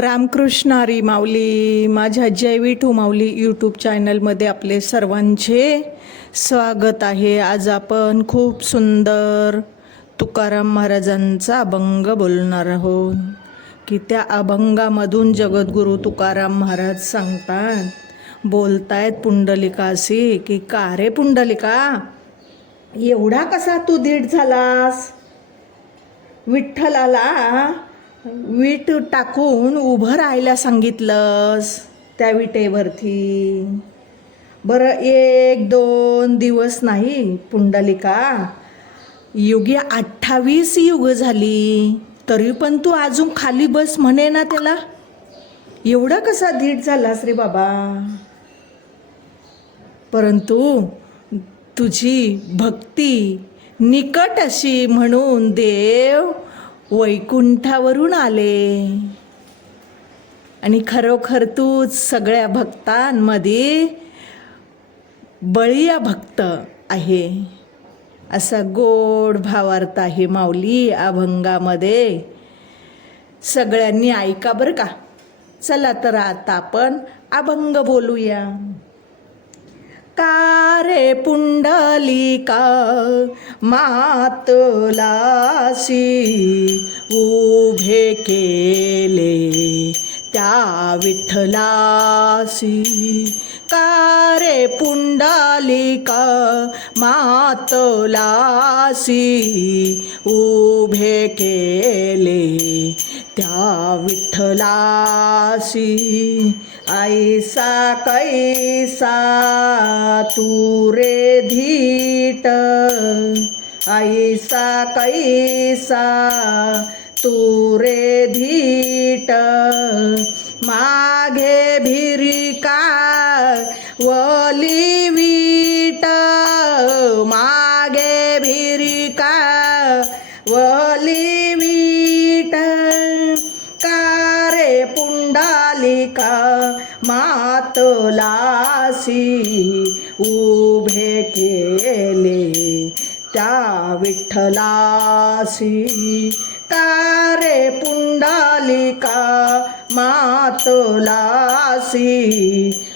रामकृष्णारी माऊली माझ्या जय विठू माऊली यूट्यूब चॅनलमध्ये आपले सर्वांचे स्वागत आहे. आज आपण खूप सुंदर तुकाराम महाराजांचा अभंग बोलणार आहोत. की त्या अभंगामधून जगद्गुरू तुकाराम महाराज सांगतात बोलतायत पुंडलिकाशी की का रे पुंडलिका एवढा कसा तू दीड झालास? विठ्ठलाला वीट टाकून उभं राहायला सांगितलंस त्या विटेवरती. बरं एक दोन दिवस नाही पुंडलिका. युगी अठ्ठावीस युग झाली तरी पण तू अजून खाली बस म्हणे ना त्याला. एवढा कसा धीट झालास रे बाबा. परंतु तुझी भक्ती निकट अशी म्हणून देव वैकुंठावरून आले. आणि खरोखर तू सगळ्या भक्तांमध्ये बळीया भक्त आहे. असा गोड भावार्थ आहे माऊली अभंगामध्ये. सगळ्यांनी ऐका बरं का. चला तर आता आपण अभंग बोलूया. रे पुंडलिका मातलासी उभे केले त्या विठ्ठलासी कारे पुंडलिका मातलासी उभे केले त्या विठ्ठलासी ऐसा कैसा तू रे धीट? ऐसा कैसा तू रे धीट? माघे भिरिका वली वीट। मागे भिरिका वली वीट। कारे पुंडालिका मातलासी उभे केले त्या विठ्ठलासी कारे पुंडालिका मातलासी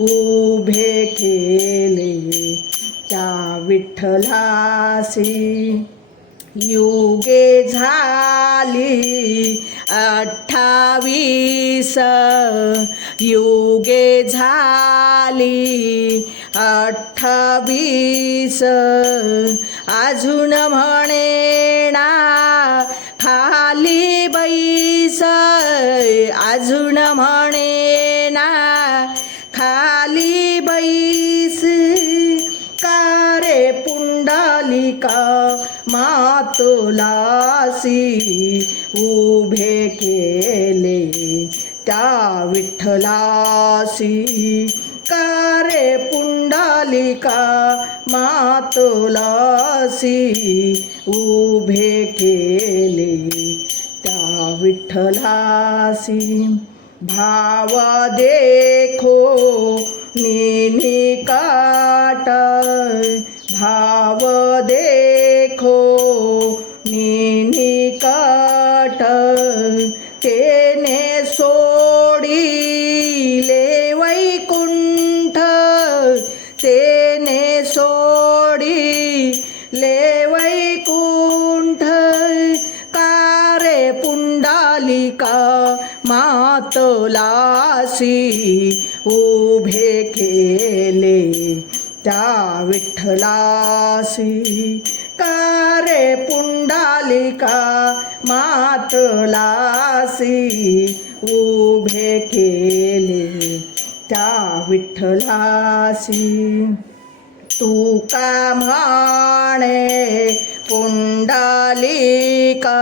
उभे केले त्या विठ्ठलासी युगे झाली अठ्ठावीस. युगे झाली अठ्ठावीस. अजून म्हणे ना खाली बैस. अजून म्हणे ना खाली बैस. का रे पुंडलिका? तुलासी उभे केले त्या विठ्ठलासी. का रे पुंडालिका मातोलासी उभे केले त्या विठ्ठलासी. भाव देखो नीनी काट. भाव दे काठ तेने सोडिले वैकुंठ तेने सोडिले वैकुंठ कारे पुंडालिका मातलासी त्या विठ्ठलासी कारे पुंडालिका मातलासी उभे केले त्या विठ्ठलासी तू का म्हणे पुंडालिका?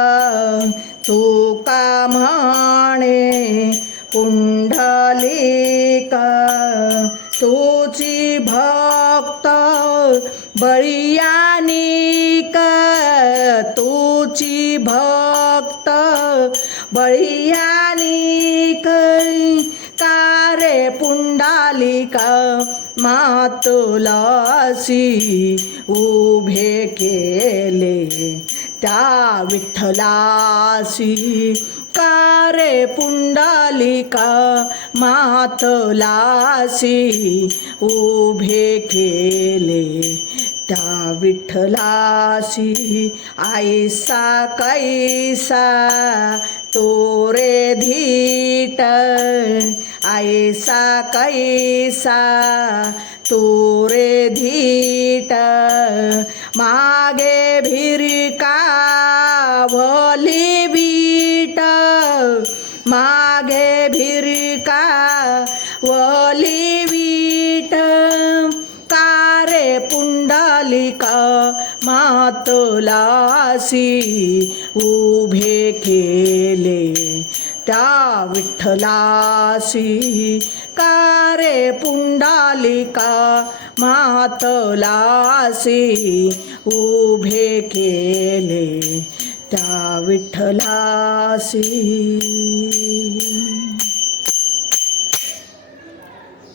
तू का म्हणे पुंडालिका? तुझी बळियानिक तुची भक्त. बळियानिक कारे पुंडालिका? मातोलासी उभे केले त्या विठ्ठलासी कारे पुंडालिका? मातलासी उभे केले त्या विठ्ठलासी आईसा कैसा तोरे धीट आईसा कैसा तोरे धीट मागे भिरका वली बीट मागे भिरका वली बीट पुंडालिका मातलासी उभे केले त्या विठ्ठलासी. कारे पुंडालिका मातलासी उभे केले त्या विठ्ठलासी?